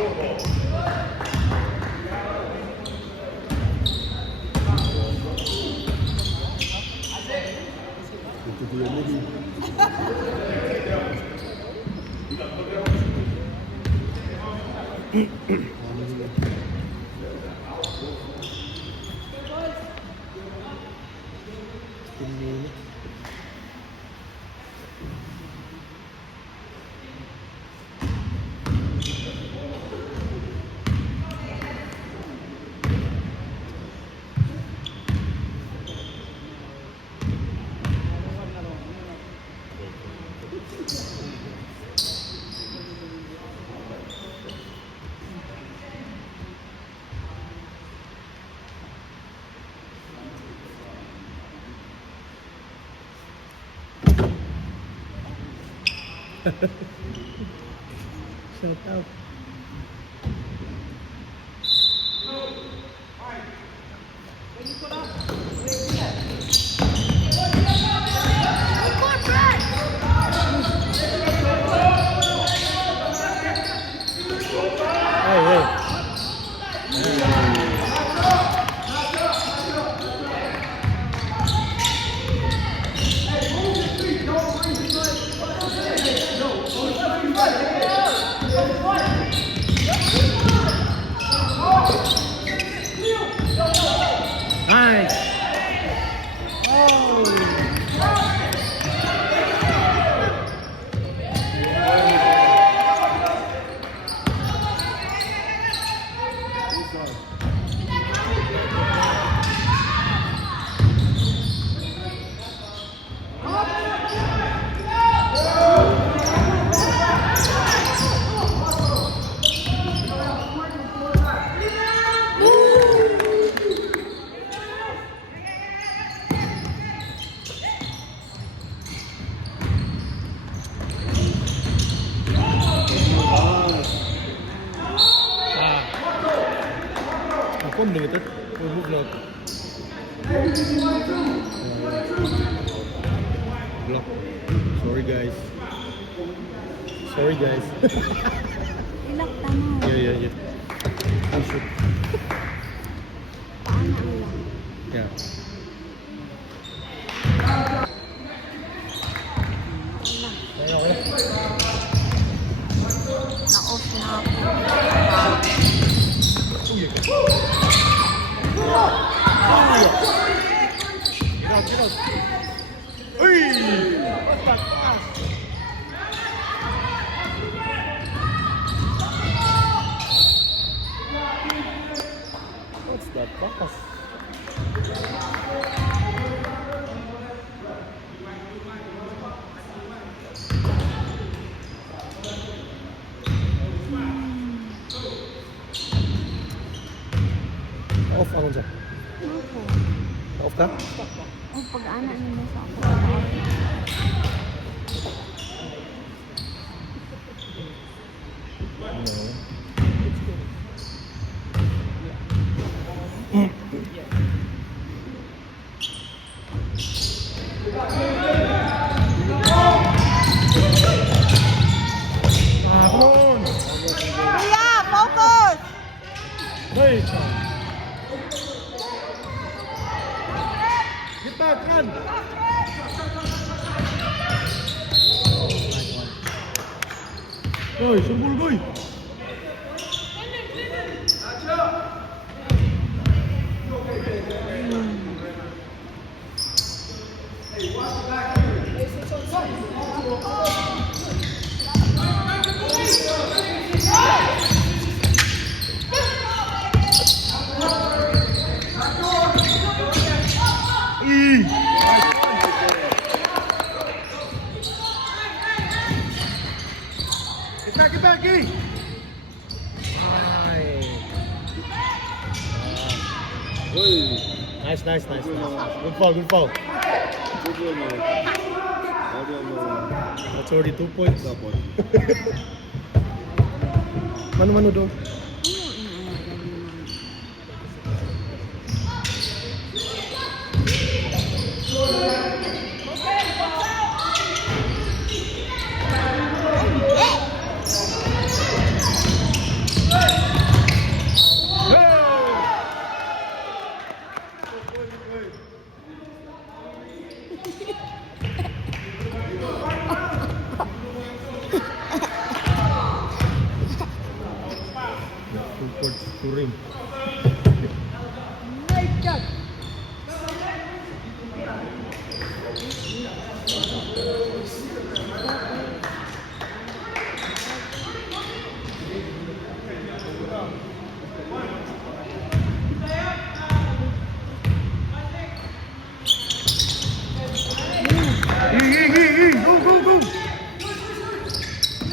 Itu dia lagi. Ini. Shout out. Hey, hey. Nice. Oh. Aku ambil itu, vlog. Vlog. Sorry guys. Sorry guys. Ilak tama. Yeah. I should. Paano ulang? Yeah. Okay. Na-off na ako. Get out. Hey! What's that pass? What's that pass? Off ako dyan. Ako. Off ka? O pag-ana nila sa ako. Kuya, focus! Hey! Get back, run! Goy, sumbul goy! Get back, E! Nice. Good foul. That's already 2 points. Mano dong. towards to rim. Go!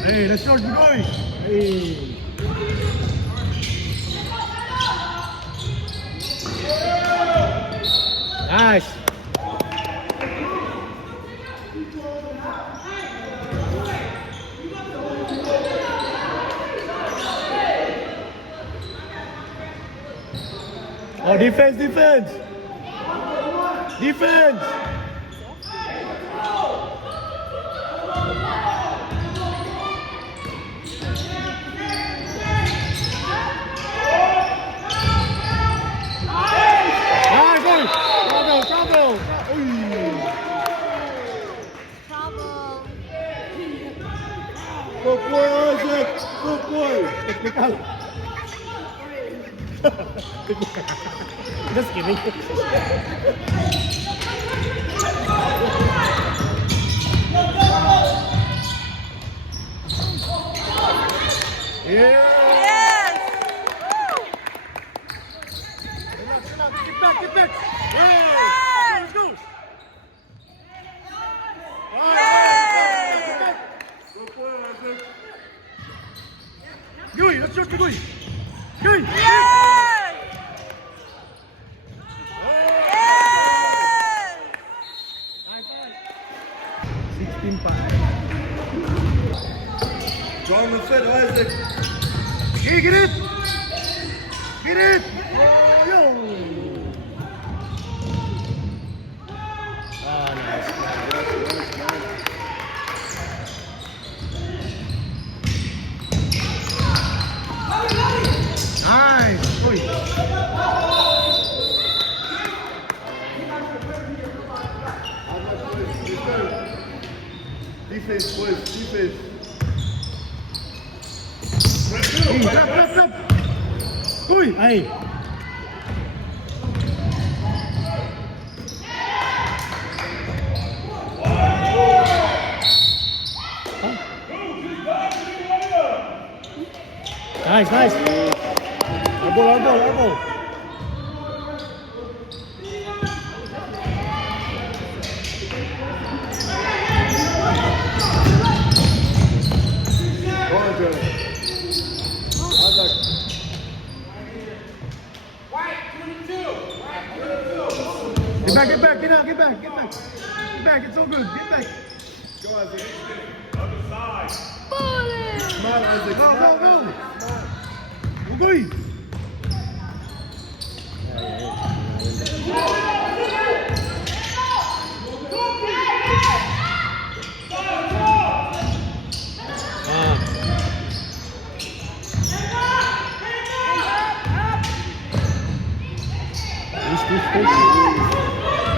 Hey, let's start, boy! Hey! Nice! Oh, defense! Defense! Nice, boy! Bravo! Trouble. Good boy, Isaac! Good boy! Technical! Just kidding. Yeah! Yes! Get back! Yeah! Let's go! Good boy, Isaac! Gui, let's go, Gui! Gui! Yes! Yes! 16-5. John set, Isaac. Hey, get it! Get it! Yo! Ah, nice. Nice! Oi. Defense, boys, defense. Hey, drop. Oi! Hey! Nice. Airball. Get back. Get back. It's all good. Get back. Go, Isaac. Other side. Smart, Isaac. Go. Ugly.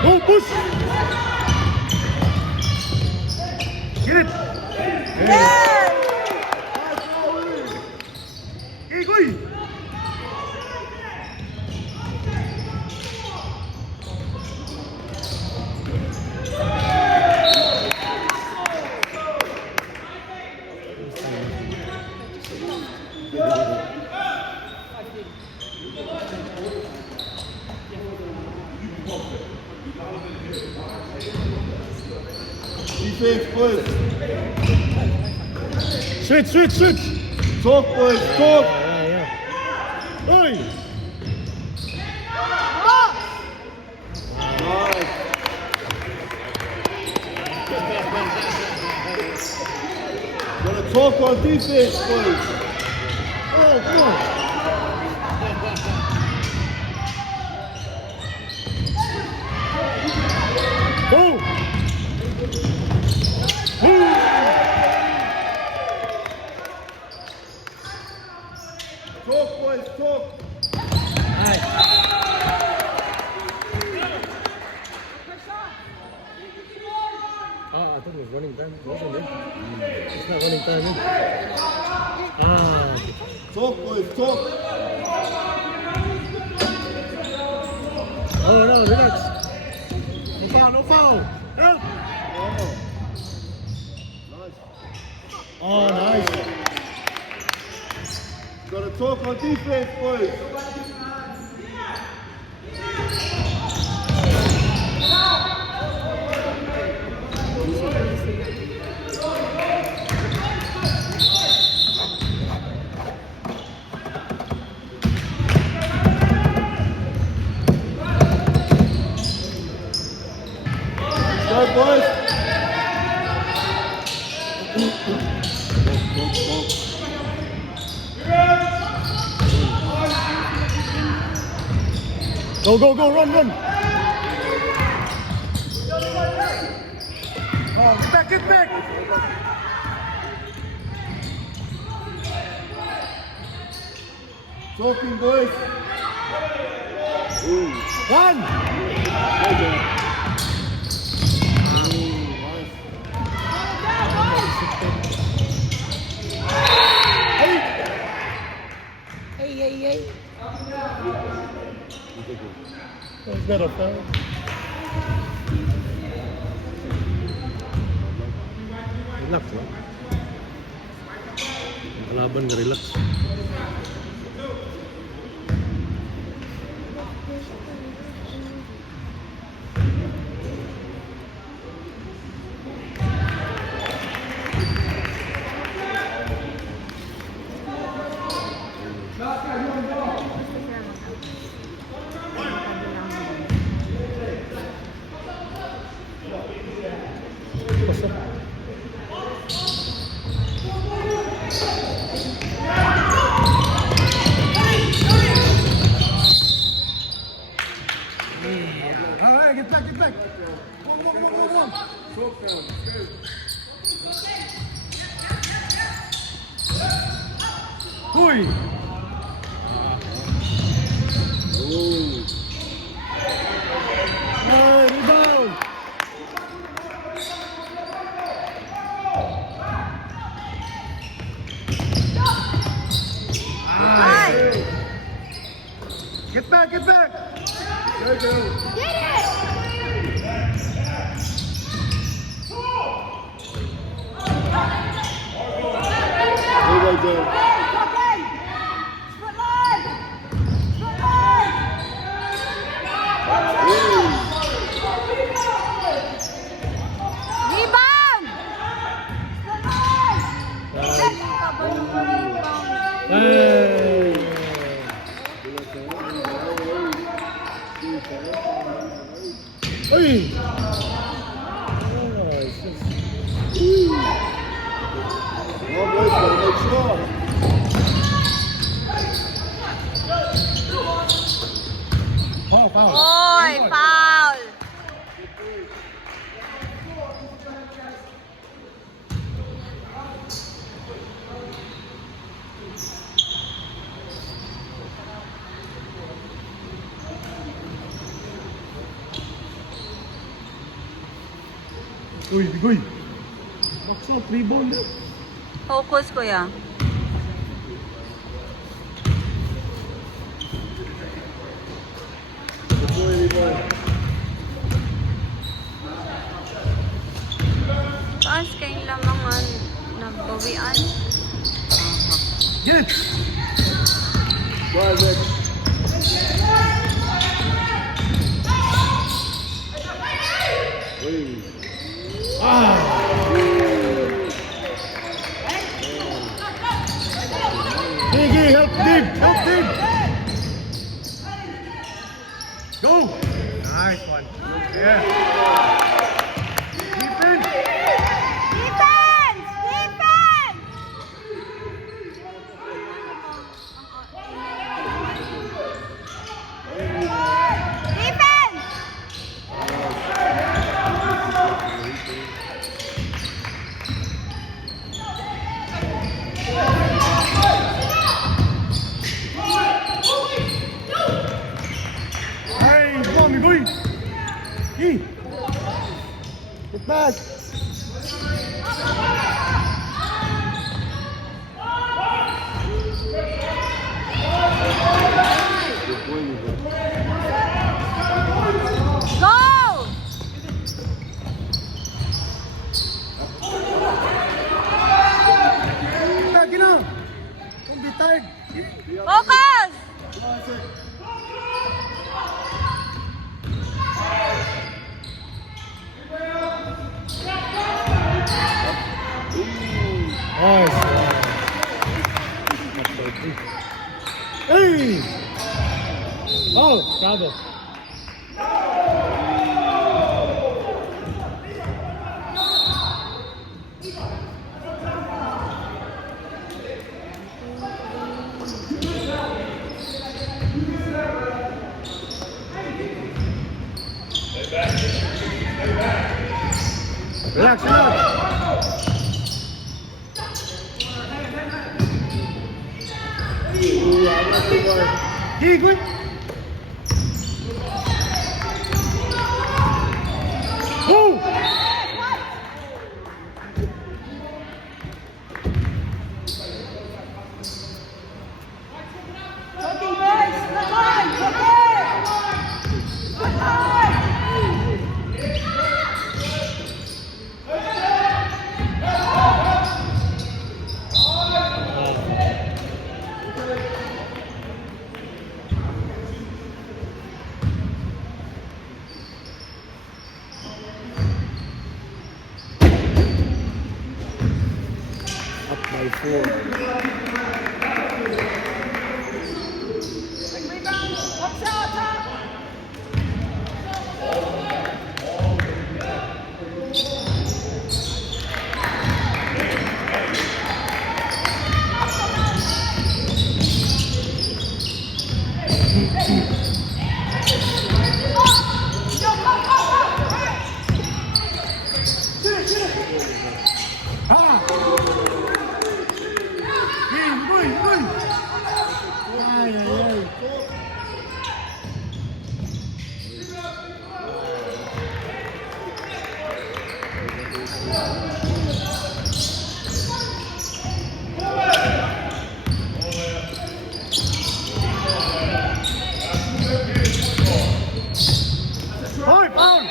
Go, push! Get it! Yes! Eagle! Defense, boys. Switch. Talk, boys, talk. Yeah. Oi. Nice. Gotta talk on defense, boys. Oh, come on. Boom. Talk, boys, talk. Nice. I thought it was running time, wasn't it? It's not running time, eh? Talk, boys, talk. Oh no, relax. No foul, no foul. Help. Oh, nice. Gotta talk on defense, boys. Go, boys. Go, go, go, run, run. Oh, get back, get back. Talking, boys. One. Hey. Is that a foul? Relax lang. Ang kalaban nga relax. Pasok. Alright, get back, get back. One. Uy! Hey, rebound! Ay! Get back, get back! There you go. Get it! There you go. Rebound! Hey! Hey! Foul. Oy, foul! Uy, bigoy! Box up, rebound. Focus, kuya. Taas kayong lamangan nagbawian. Get! Go ahead, Nick. Hey. Biggie, help deep, help deep. Go. Nice one. Yeah. Defense. Defense! Defense! Defense! Hey, come on, bigoy. Hey. Get back. Isaac! Focus! Go, Isaac! Nice. Hey! Oh, bravo. Relax, relax. Hey, good. Oh! Up by 4. Ah! Hey, good. Ay, ay, ay. Hoy, foul!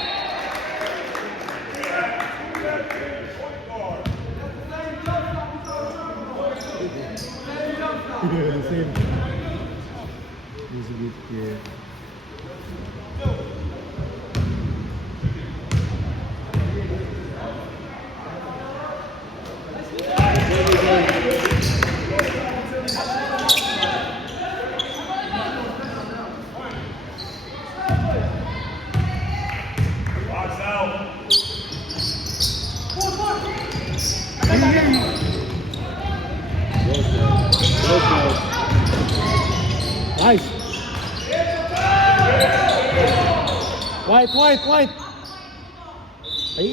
Yeah, the same. He's a bit, yeah. Box out. Nice. White. Ay.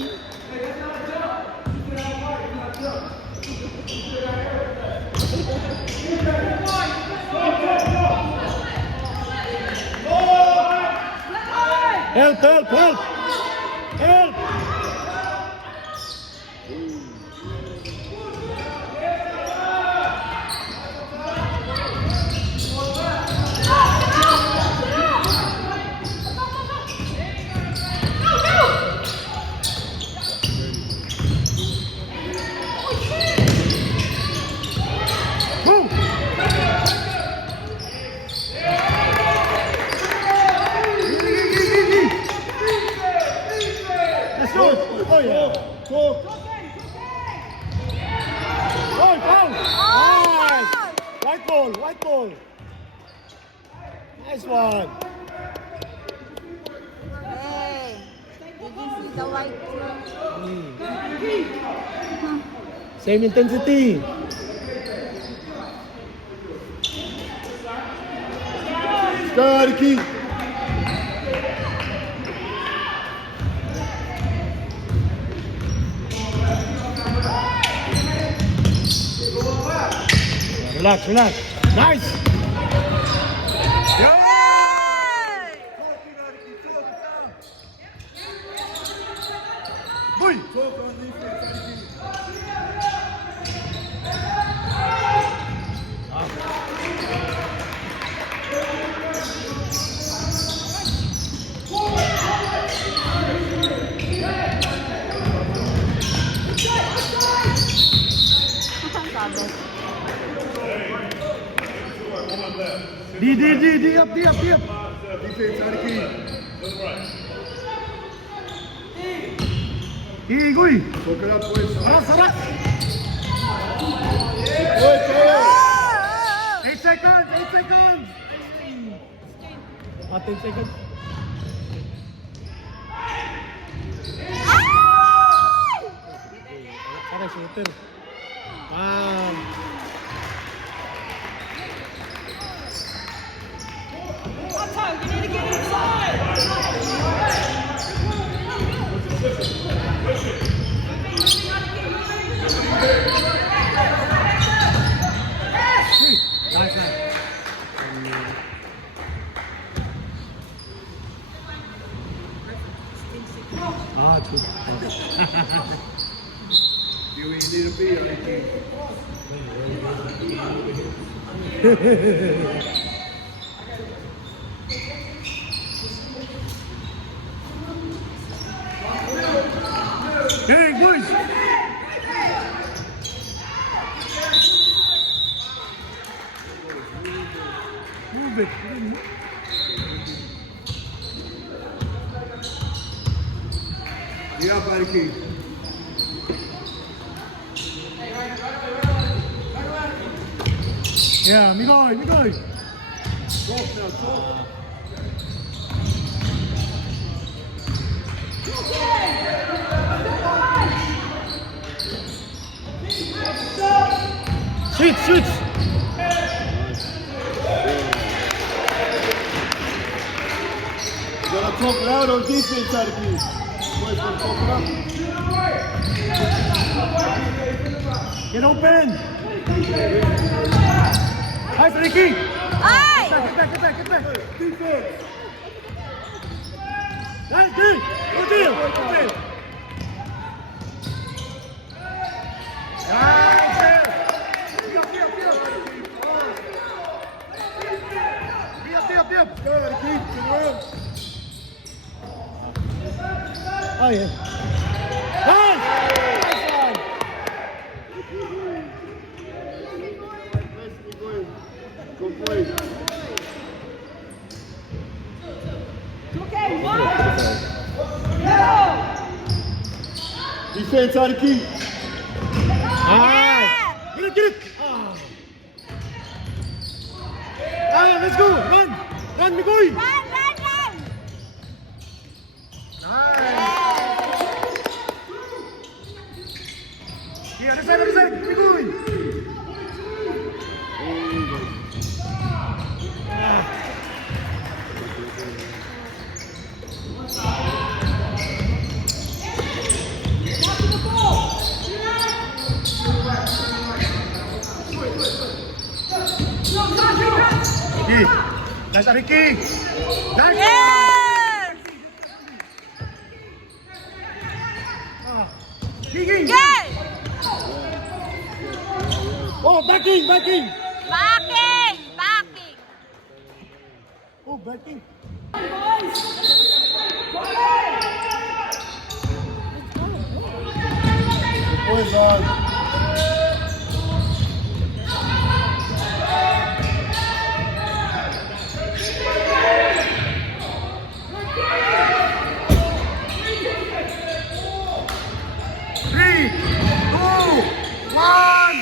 Help! Move! Let's go! Oh yeah! Go! Oh, foul! Nice! White ball! Nice one! Hey, did you see the white? Same intensity! Gotta keep! Relax. Nice! Hey! Boy! Sabi. D, up. Defense are the key. Igoy. Soak it up, boys. Sarap. Oh! 8 seconds. 10 seconds. Sarap, shooter. Wow. You need to get inside! Ah, true. You need to be, I think. Hey, boys! Move it. Yeah, Bariki. Yeah, Migoy. Talk now, talk. Shoot! You gotta talk loud on defense, Bariki. Boys, gotta talk it up. Get open! Nice, Ricky! Ay! Get back! Defense! Nice, D! Go deal! Nice! Be up! Go, Ricky! Oh, yeah. Nice! Good play. Okay, one! Defense out of key. Yeah! Get it! Let's go! Run, Migoy! Run! Yeah, other side, Migoy! Nice, Ricky! Nice! Yes! Digging! Yes! Oh, backing! Backing! Oh, backing! Boys on! Three, two, one.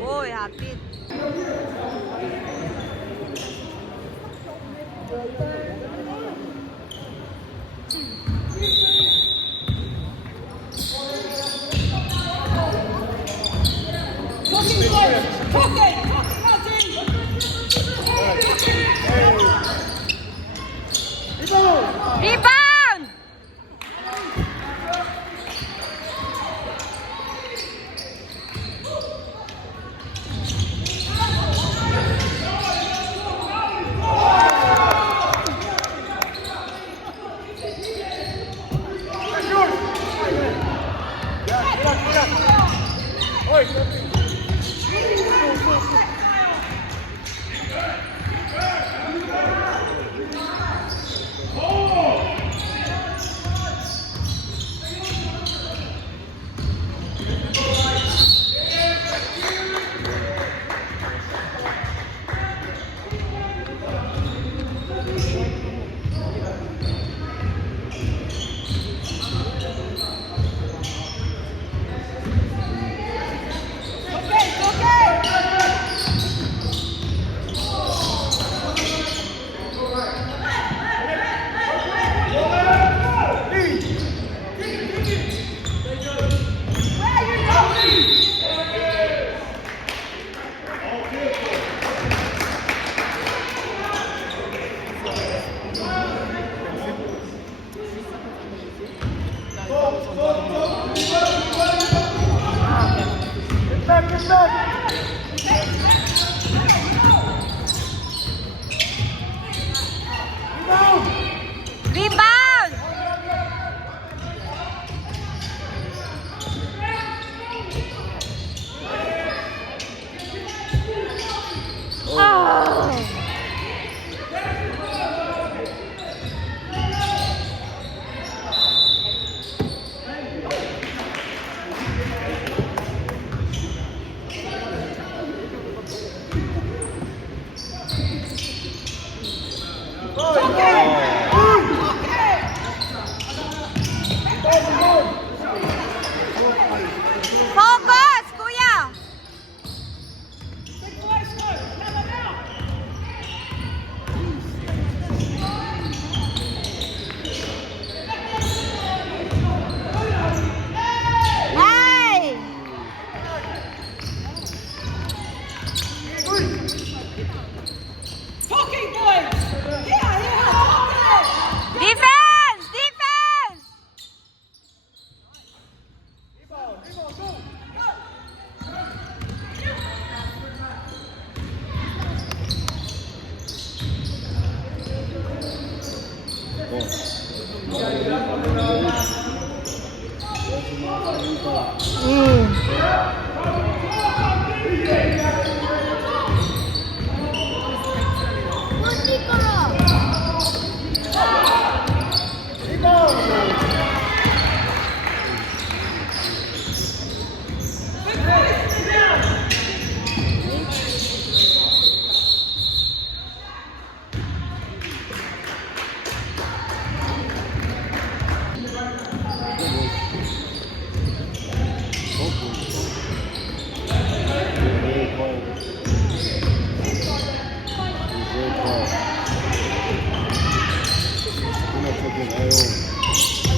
Uy, hapit. Rebound! Rebound! Oh! Focus, kuya! Hey! Talking boys! Yeah, talk to them! Defense! Defense!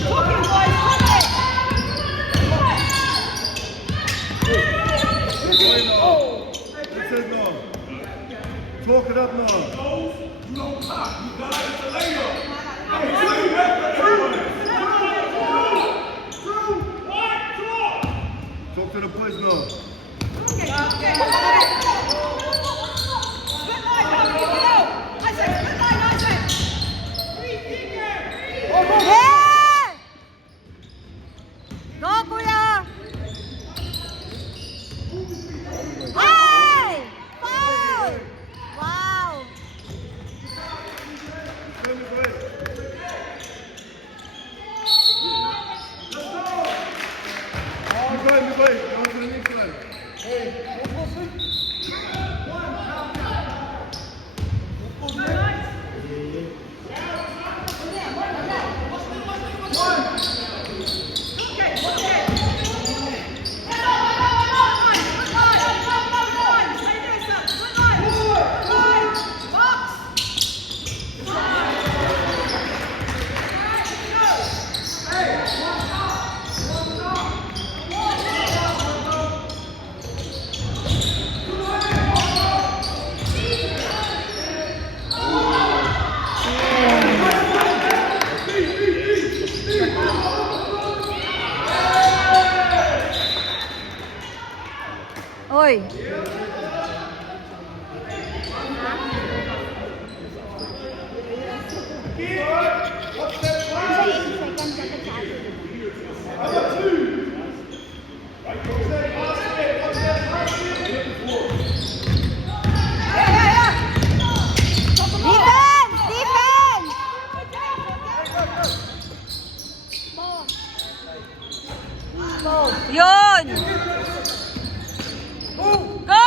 Talking boys, That's it now. Talk it up now. Talk to the boys now. Yeah! Go, kuya! Hey! Foul! Wow! Good boy. Go to the next one. Oi! Defense! Defense! Yun! Go!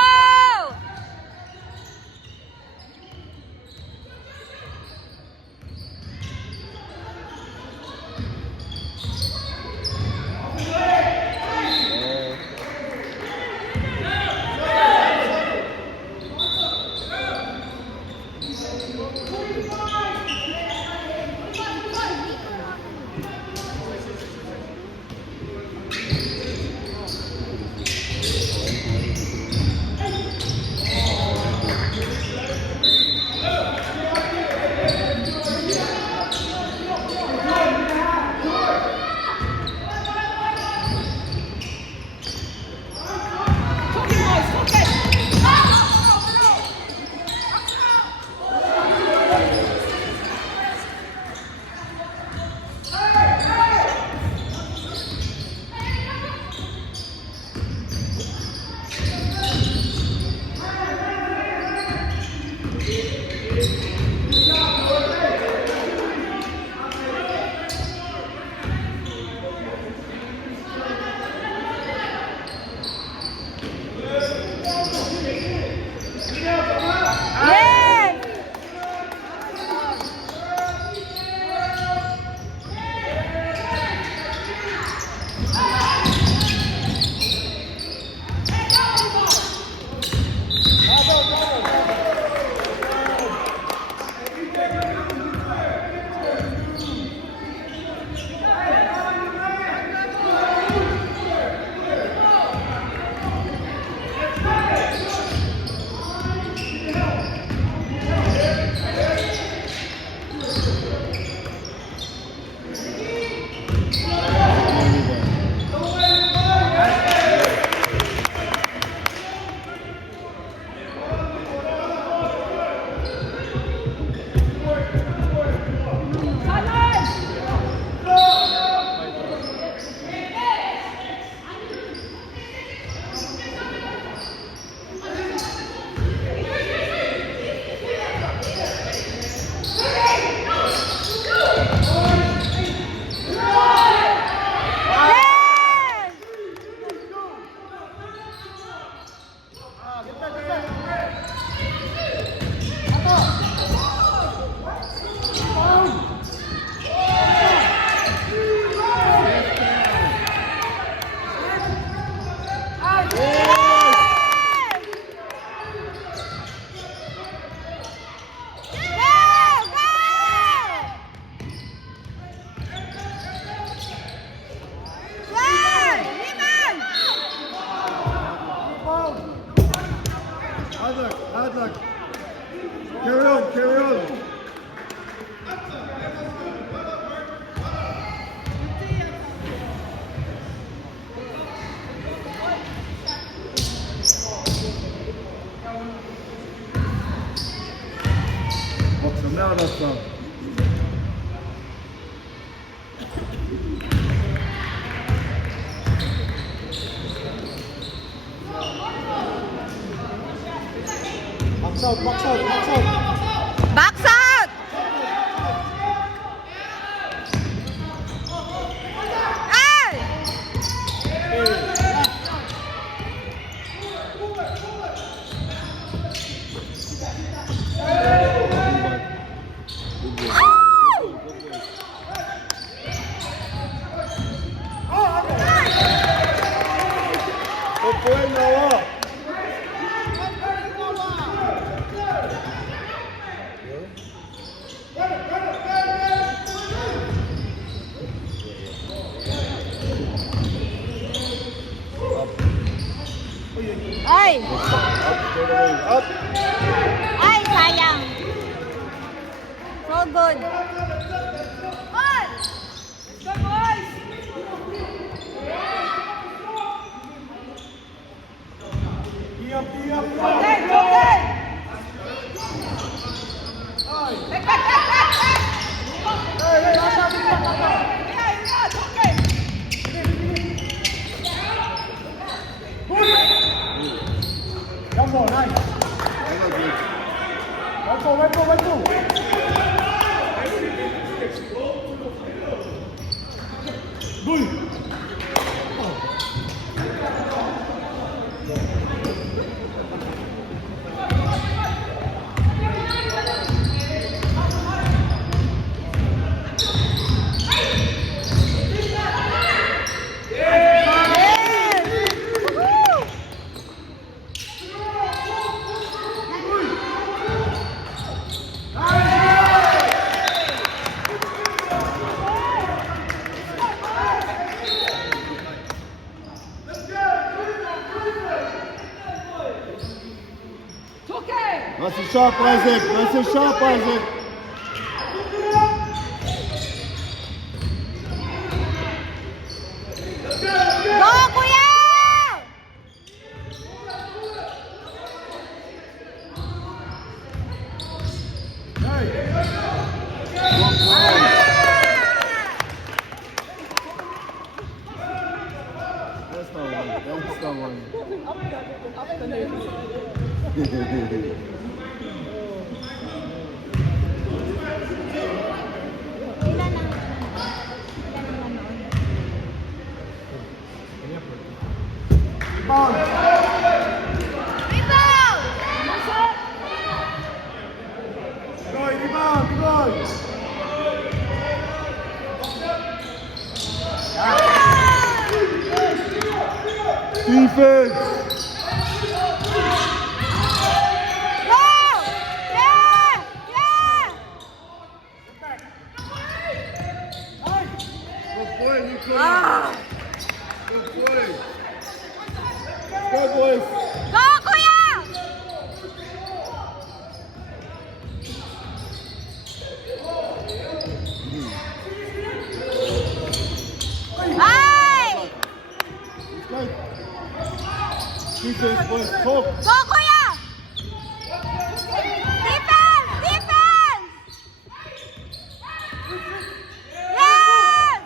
Hard luck. Carry on, carry on. Baksana ne anlatsam. Box out, box out, box out. Box out! Ay! Good boy, Noah. Ay! Up. Ay, sayang. So good. Ay! Go, boys! Tee up, tee up, tee up. Okay, okay! Back, back, back, back, back! Hey, hey, up, up, up, up, up. Yeah, yeah, okay! One more, nice. Let's go, let's go, let's go. Good. It's okay! Nice and sharp, Isaac. Nice and sharp, Isaac. Go, kuya! Hey. That's not one. That's not one. Ilan ang nanood? Rebound. Rebound! Go, rebound, rebound. Defense. Go! Yeah! Yeah! Good boy, Nico. Ah! Good boy. Go, boys. Go, kuya! Ay! Go. Defense, boys. Talk. Go, kuya! Defense! Defense! Yes!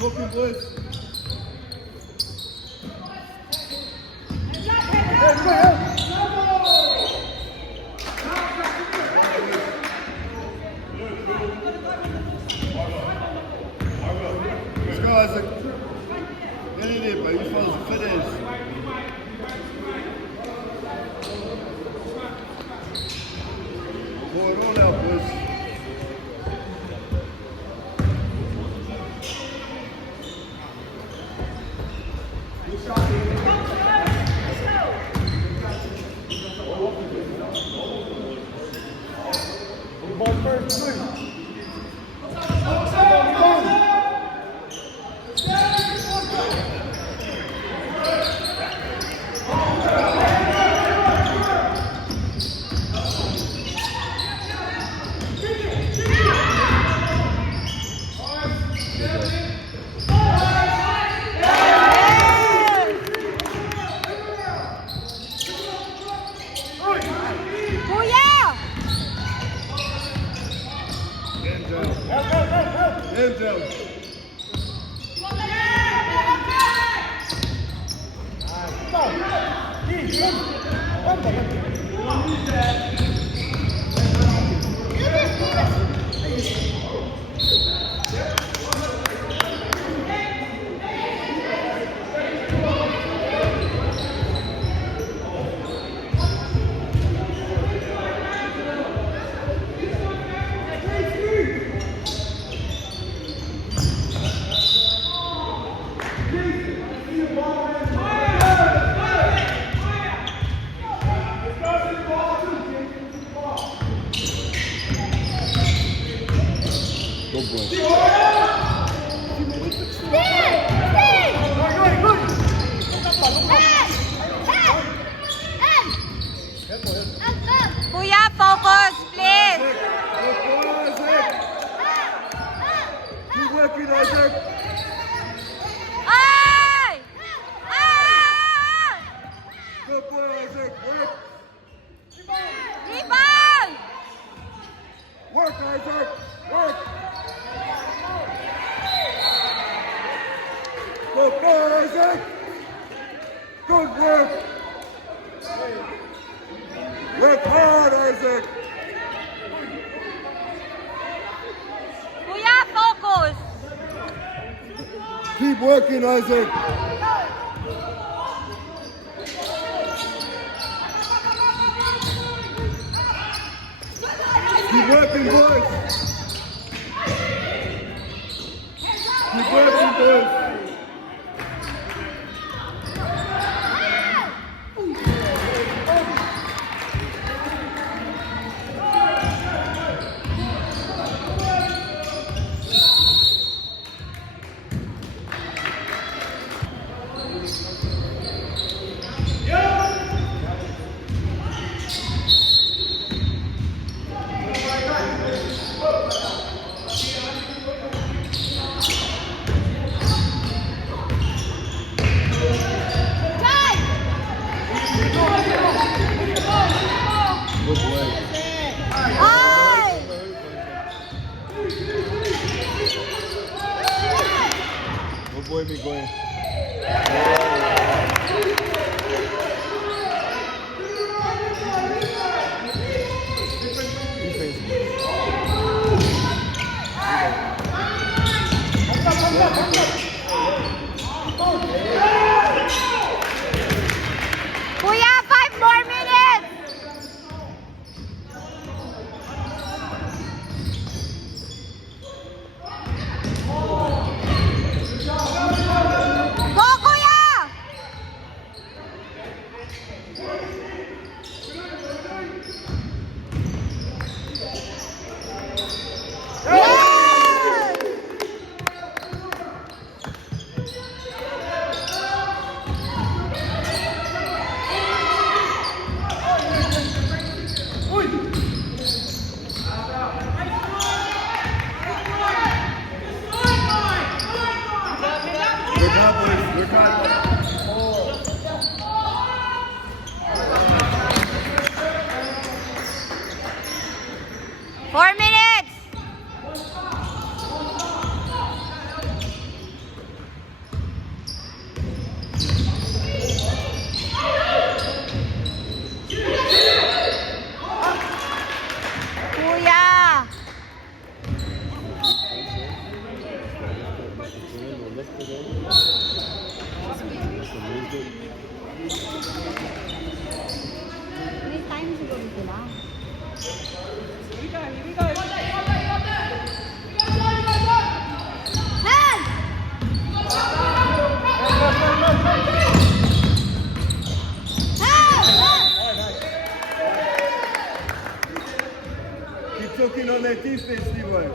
Talking, boys. Let's go, Isaac. Get in there, bro. You fellas are fitters. Going on now, boys. Ball first, good. Come on. Go, Isaac! Good work! Work hard, Isaac! Kuya, focus. Keep working, Isaac! Keep working, boys! Keep working, boys! Good boy. Ay! Good boy, big boy. Kuya, 5 more minutes. Go, Kuya! Yes! Good job, boys. Good job. 4 minutes. Kuya. May time siguro sila. Hand! Hand! Keep choking on that defense, Leroy.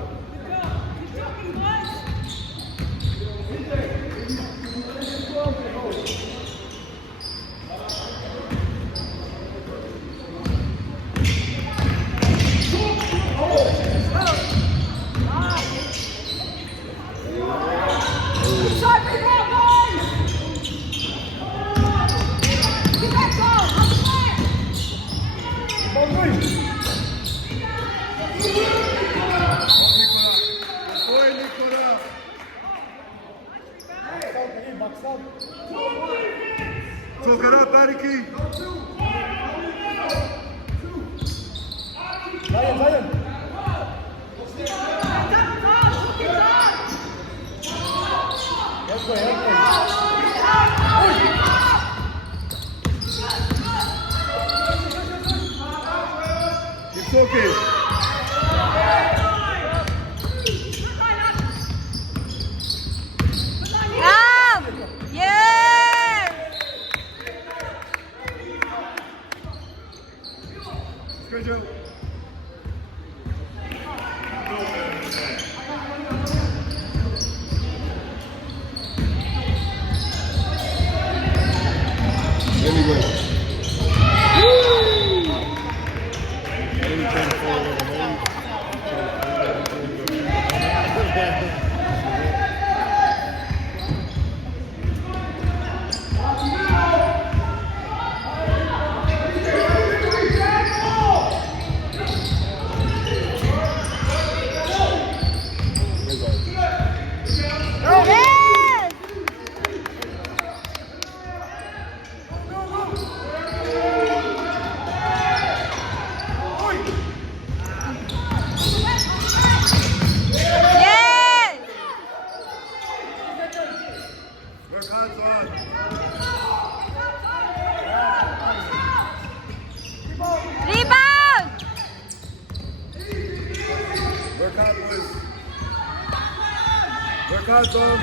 Boy, Nicola. Talk it up, Bariki. Keep talking. Come! Yes! Good job. Very good. Yes! Work hard, Zoran. Rebound! Work hard, boys. Work hard, Zoran.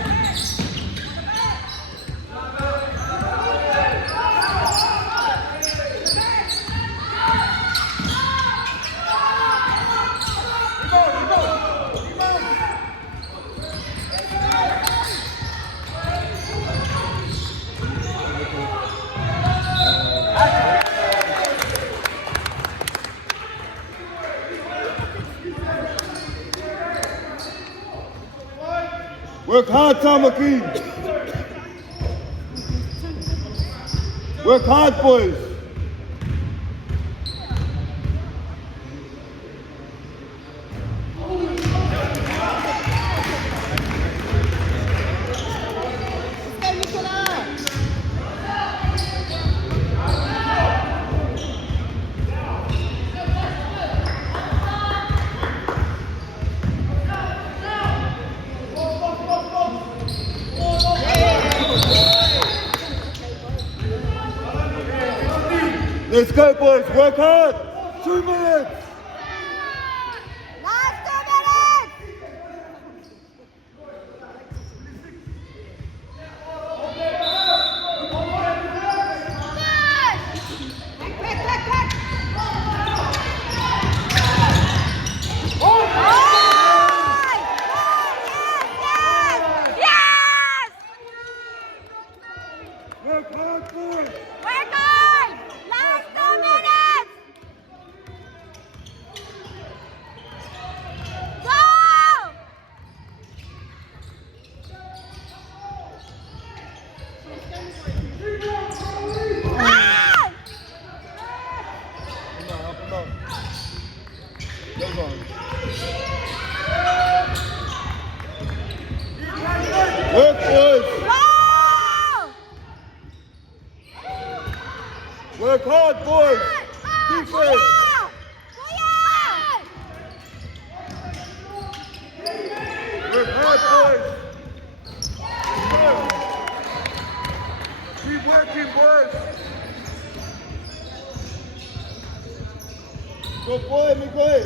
Work hard, Tamaki. Work hard, boys. Let's go, boys. Work hard. 2 minutes. Last 2 minutes! Yes! Work hard, boys. Work on! Last 2 minutes! Go! Ah! Come on. Goes on. Work, boys. Go! Work hard, boys. Defense. Kuya! Work hard, boys. Keep working, boys. Good boy, Miguel.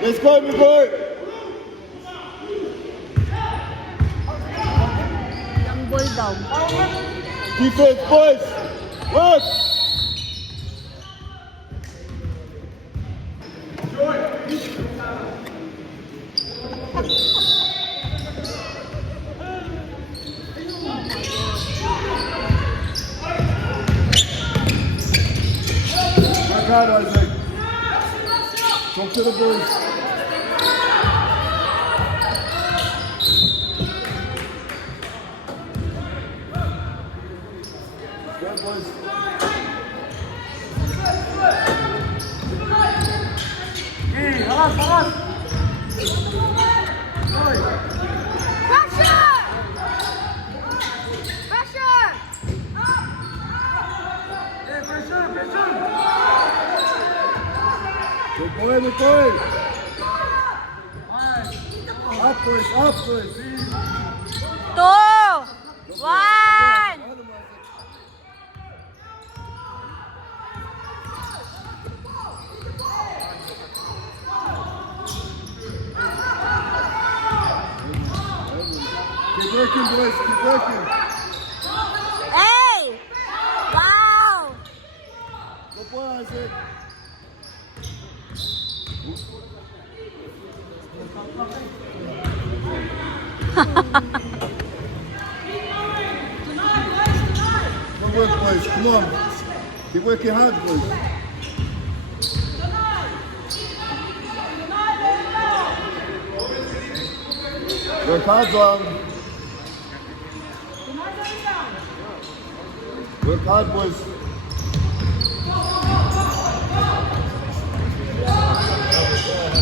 Let's go, Miguel. Yung bulldog. Defense, boys. Work. Work hard, Isaac. Talk to the boys. Go, boys. Pressure! Pressure! Good boy, Miguel. Up, boys. Up, boys. 2! 1! Keep working, boys. Keep working. Hey! Wow! Good boy, Isaac. Good work, boys. Come on. Keep working hard, boys. Work hard, John. Work hard, boys.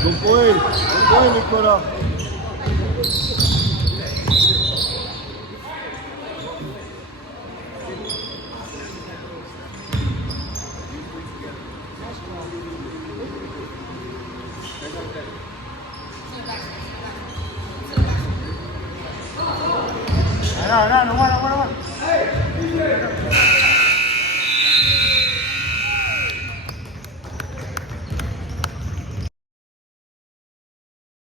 Good boy. Good boy, Nicola. No, one,